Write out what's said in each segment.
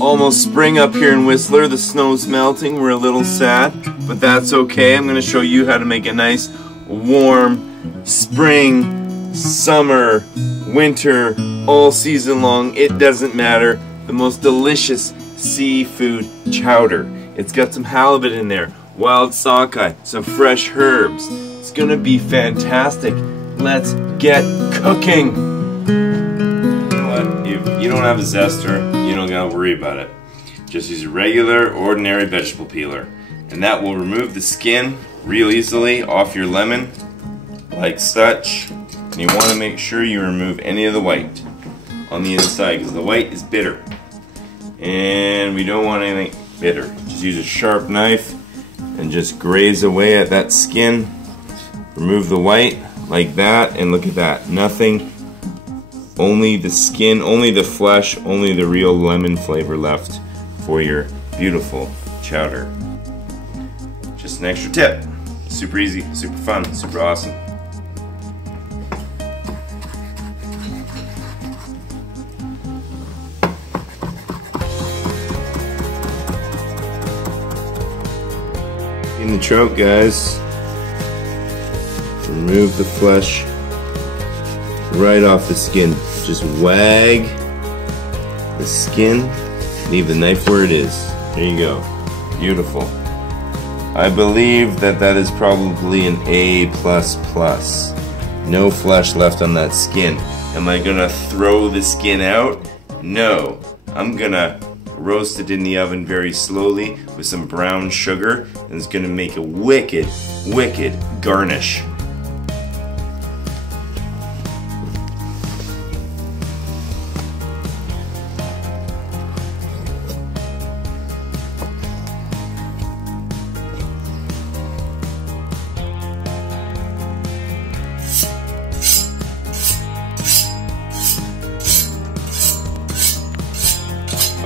almost spring up here in Whistler. The snow's melting. We're a little sad, but that's okay. I'm going to show you how to make a nice, warm, spring, summer, winter, all season long. It doesn't matter. The most delicious seafood chowder. It's got some halibut in there, wild sockeye, some fresh herbs. It's going to be fantastic. Let's get cooking. You don't have a zester, you don't gotta worry about it. Just use a regular, ordinary vegetable peeler, and that will remove the skin real easily off your lemon, like such. And you want to make sure you remove any of the white on the inside, because the white is bitter, and we don't want anything bitter. Just use a sharp knife and just graze away at that skin. Remove the white like that, and look at that, nothing. Only the skin, only the flesh, only the real lemon flavor left for your beautiful chowder. Just an extra tip. Super easy, super fun, super awesome. In the trout, guys, remove the flesh right off the skin. Just wag the skin, leave the knife where it is. There you go. Beautiful. I believe that that is probably an A++. No flesh left on that skin. Am I gonna throw the skin out? No. I'm gonna roast it in the oven very slowly with some brown sugar, and it's gonna make a wicked, wicked garnish.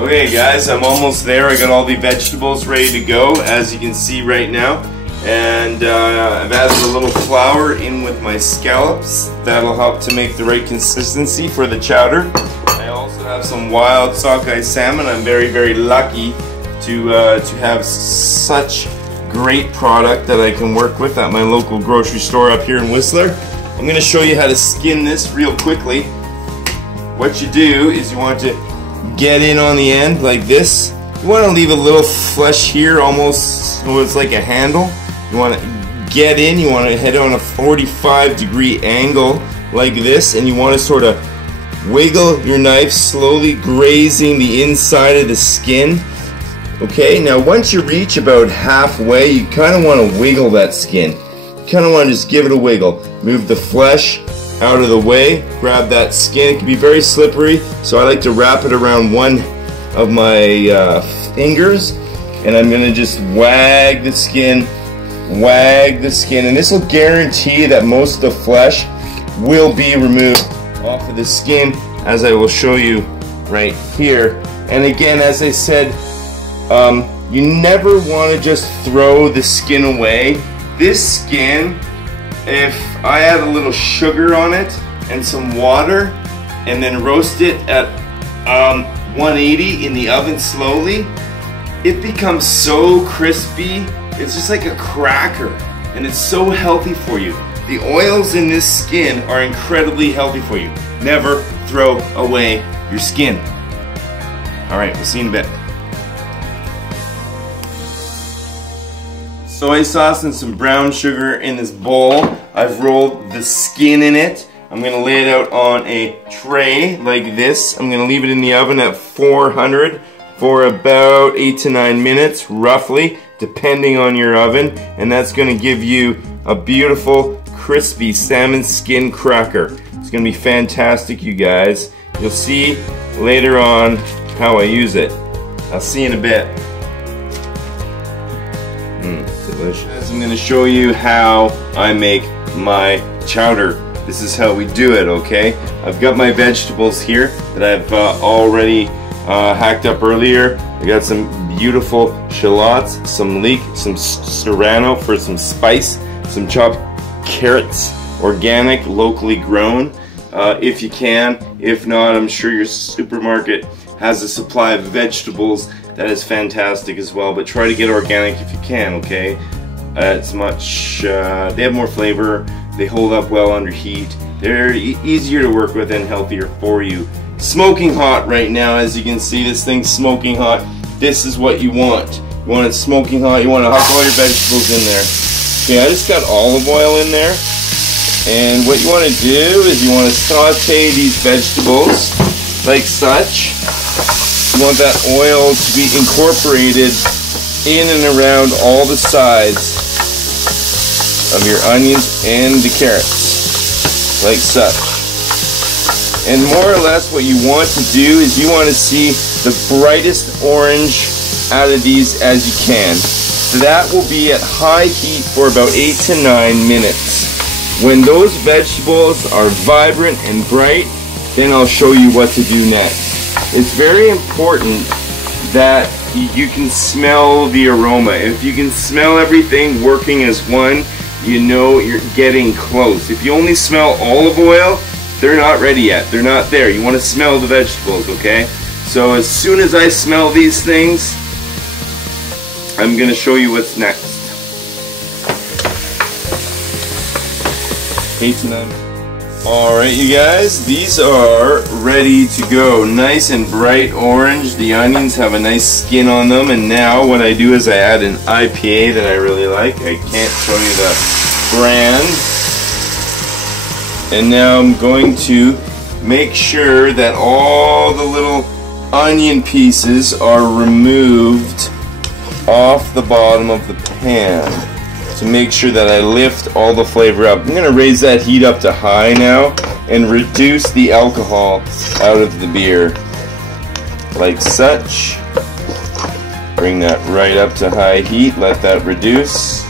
Okay guys, I'm almost there. I got all the vegetables ready to go, as you can see right now. And I've added a little flour in with my scallops. That'll help to make the right consistency for the chowder. I also have some wild sockeye salmon. I'm very, very lucky to have such great product that I can work with at my local grocery store up here in Whistler. I'm going to show you how to skin this real quickly. What you do is you want to get in on the end like this. You want to leave a little flesh here, almost so it's like a handle. You want to get in, you want to head on a 45-degree angle like this, and you want to sort of wiggle your knife, slowly grazing the inside of the skin. Okay, now once you reach about halfway, you kind of want to wiggle that skin. You kind of want to just give it a wiggle. Move the flesh out of the way, grab that skin. It can be very slippery, so I like to wrap it around one of my fingers, and I'm going to just wag the skin, and this will guarantee that most of the flesh will be removed off of the skin, as I will show you right here. And again, as I said, you never want to just throw the skin away. This skin, if I add a little sugar on it and some water and then roast it at 180 in the oven slowly, it becomes so crispy. It's just like a cracker, and it's so healthy for you. The oils in this skin are incredibly healthy for you. Never throw away your skin. Alright, we'll see you in a bit. Soy sauce and some brown sugar in this bowl. I've rolled the skin in it. I'm going to lay it out on a tray like this. I'm going to leave it in the oven at 400 for about 8 to 9 minutes, roughly, depending on your oven. And that's going to give you a beautiful, crispy salmon skin cracker. It's going to be fantastic, you guys. You'll see later on how I use it. I'll see you in a bit. Delicious. I'm going to show you how I make my chowder. This is how we do it, okay? I've got my vegetables here that I've already hacked up earlier. I got some beautiful shallots, some leek, some serrano for some spice, some chopped carrots, organic, locally grown, if you can. If not, I'm sure your supermarket has a supply of vegetables that is fantastic as well. But try to get organic if you can, okay? It's much, they have more flavor, they hold up well under heat, they're easier to work with and healthier for you. Smoking hot right now, as you can see, this thing's smoking hot. This is what you want. You want it smoking hot, you want to huck all your vegetables in there. Okay, I just got olive oil in there. And what you want to do is you want to saute these vegetables like such. You want that oil to be incorporated in and around all the sides of your onions and the carrots, like such. And more or less what you want to do is you want to see the brightest orange out of these as you can. So that will be at high heat for about 8 to 9 minutes. When those vegetables are vibrant and bright, then I'll show you what to do next. It's very important that you can smell the aroma. If you can smell everything working as one, you know you're getting close. If you only smell olive oil, they're not ready yet. They're not there. You want to smell the vegetables, okay? So as soon as I smell these things, I'm going to show you what's next. 8 to 9. Alright you guys, these are ready to go. Nice and bright orange. The onions have a nice skin on them, and now what I do is I add an IPA that I really like. I can't tell you the brand. And now I'm going to make sure that all the little onion pieces are removed off the bottom of the pan to make sure that I lift all the flavor up. I'm going to raise that heat up to high now and reduce the alcohol out of the beer like such. Bring that right up to high heat, let that reduce.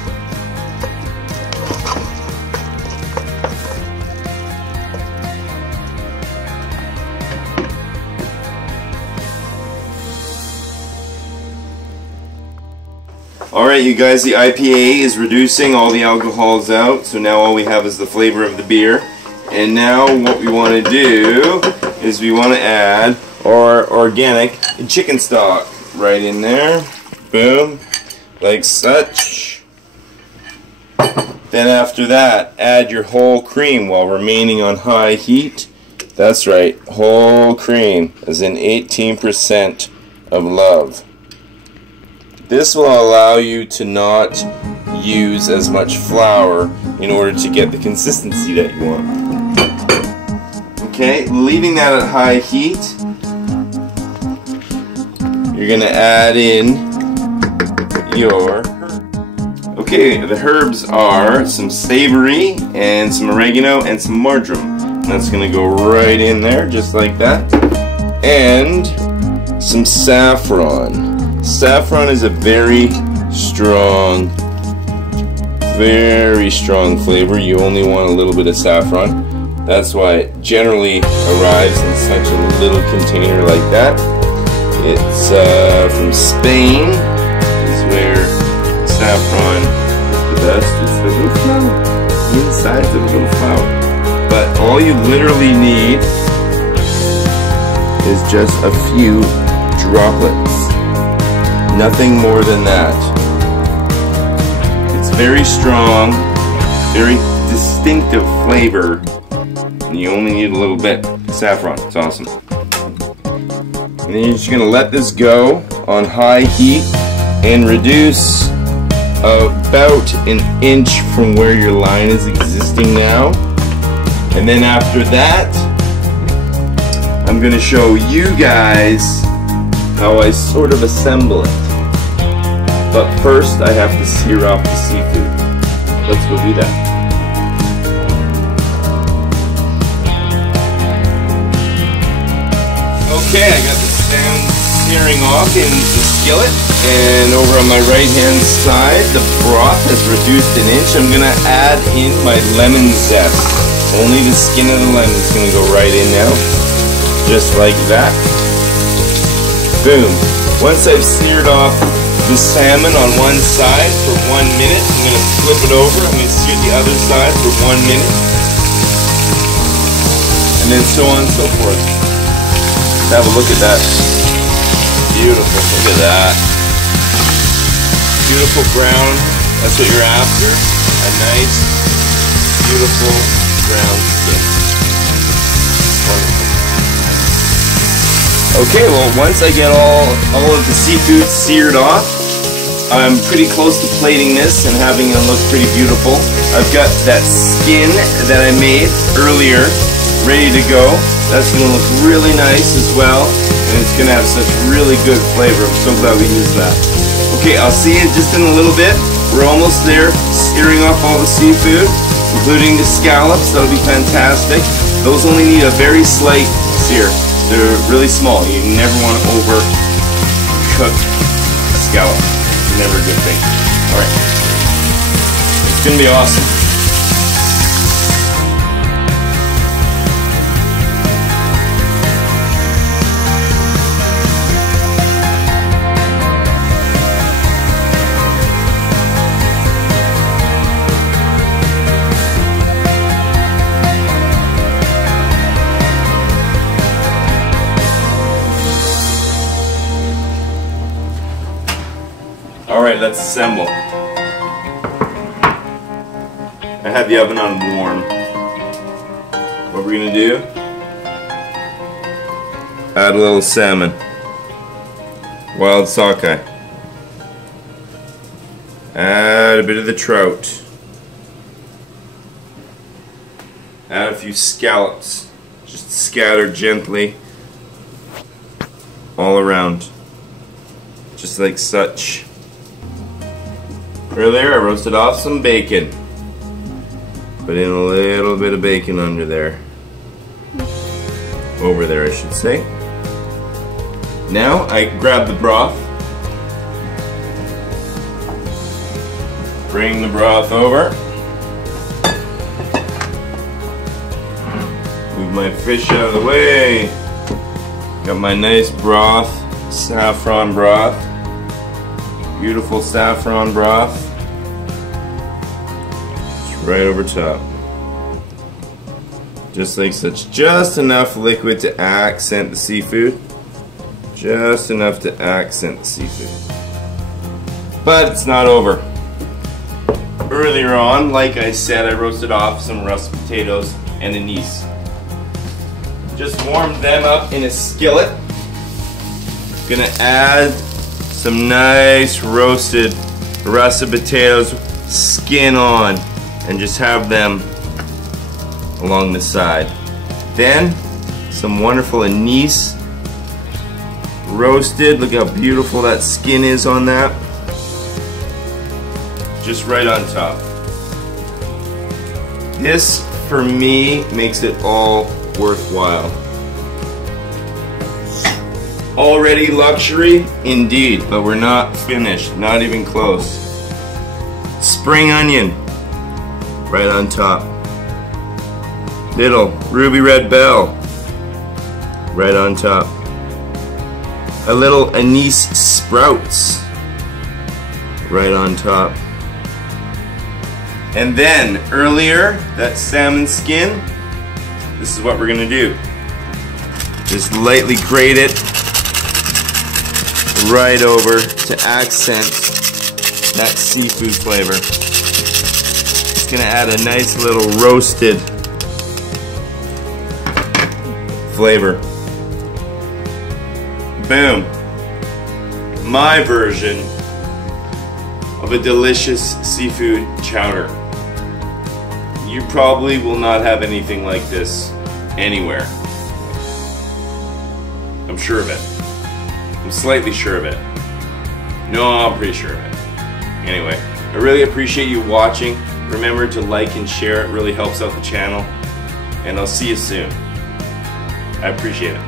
Alright you guys, the IPA is reducing, all the alcohol's out, so now all we have is the flavor of the beer. And now what we want to do is we want to add our organic chicken stock right in there. Boom, like such. Then after that, add your whole cream while remaining on high heat. That's right, whole cream, as in 18% of love. This will allow you to not use as much flour in order to get the consistency that you want. Okay, leaving that at high heat, you're going to add in your herbs. Okay, the herbs are some savory and some oregano and some marjoram. That's going to go right in there just like that. And some saffron. Saffron is a very strong flavor. You only want a little bit of saffron. That's why it generally arrives in such a little container like that. It's from Spain, is where saffron is the best. It's the little flower. The inside's of a little flower. But all you literally need is just a few droplets. Nothing more than that. It's very strong, very distinctive flavor, and you only need a little bit of saffron. It's awesome. And then you're just going to let this go on high heat and reduce about an inch from where your line is existing now. And then after that, I'm going to show you guys how I sort of assemble it. But first I have to sear off the seafood. Let's go do that. Okay, I got the sand searing off in the skillet. And over on my right hand side, the broth has reduced an inch. I'm going to add in my lemon zest. Only the skin of the lemon is going to go right in now. Just like that. Boom. Once I've seared off the salmon on one side for 1 minute, I'm going to flip it over. I'm going to sear the other side for 1 minute. And then so on and so forth. Let's have a look at that. Beautiful, look at that. Beautiful brown, that's what you're after. A nice, beautiful brown skin. Wonderful. Okay, well once I get all of the seafood seared off, I'm pretty close to plating this and having it look pretty beautiful. I've got that skin that I made earlier ready to go. That's going to look really nice as well, and it's going to have such really good flavor. I'm so glad we used that. Okay, I'll see you just in a little bit. We're almost there, searing off all the seafood, including the scallops. That'll be fantastic. Those only need a very slight sear. They're really small. You never want to overcook a scallop. Never a good thing. Alright. It's gonna be awesome. Alright, let's assemble. I have the oven on warm. What we're gonna do, add a little salmon, wild sockeye, add a bit of the trout, add a few scallops, just scattered gently all around, just like such. Earlier I roasted off some bacon. Put in a little bit of bacon under there. Over there, I should say. Now I grab the broth. Bring the broth over. Move my fish out of the way. Got my nice broth, saffron broth. Beautiful saffron broth. Just right over top. Just like such. Just enough liquid to accent the seafood. Just enough to accent the seafood. But it's not over. Earlier on, like I said, I roasted off some russet potatoes and anise. Just warmed them up in a skillet. Gonna add some nice roasted russet potatoes, skin on, and just have them along the side. Then some wonderful anise roasted. Look how beautiful that skin is on that. Just right on top. This, for me, makes it all worthwhile. Already luxury, indeed, but we're not finished, not even close. Spring onion, right on top. Little ruby red bell, right on top. A little anise sprouts, right on top. And then, earlier, that salmon skin, this is what we're gonna do. Just lightly grate it right over to accent that seafood flavor. It's gonna add a nice little roasted flavor. Boom. My version of a delicious seafood chowder. You probably will not have anything like this anywhere. I'm sure of it. I'm slightly sure of it. No, I'm pretty sure of it. Anyway, I really appreciate you watching. Remember to like and share. It really helps out the channel. And I'll see you soon. I appreciate it.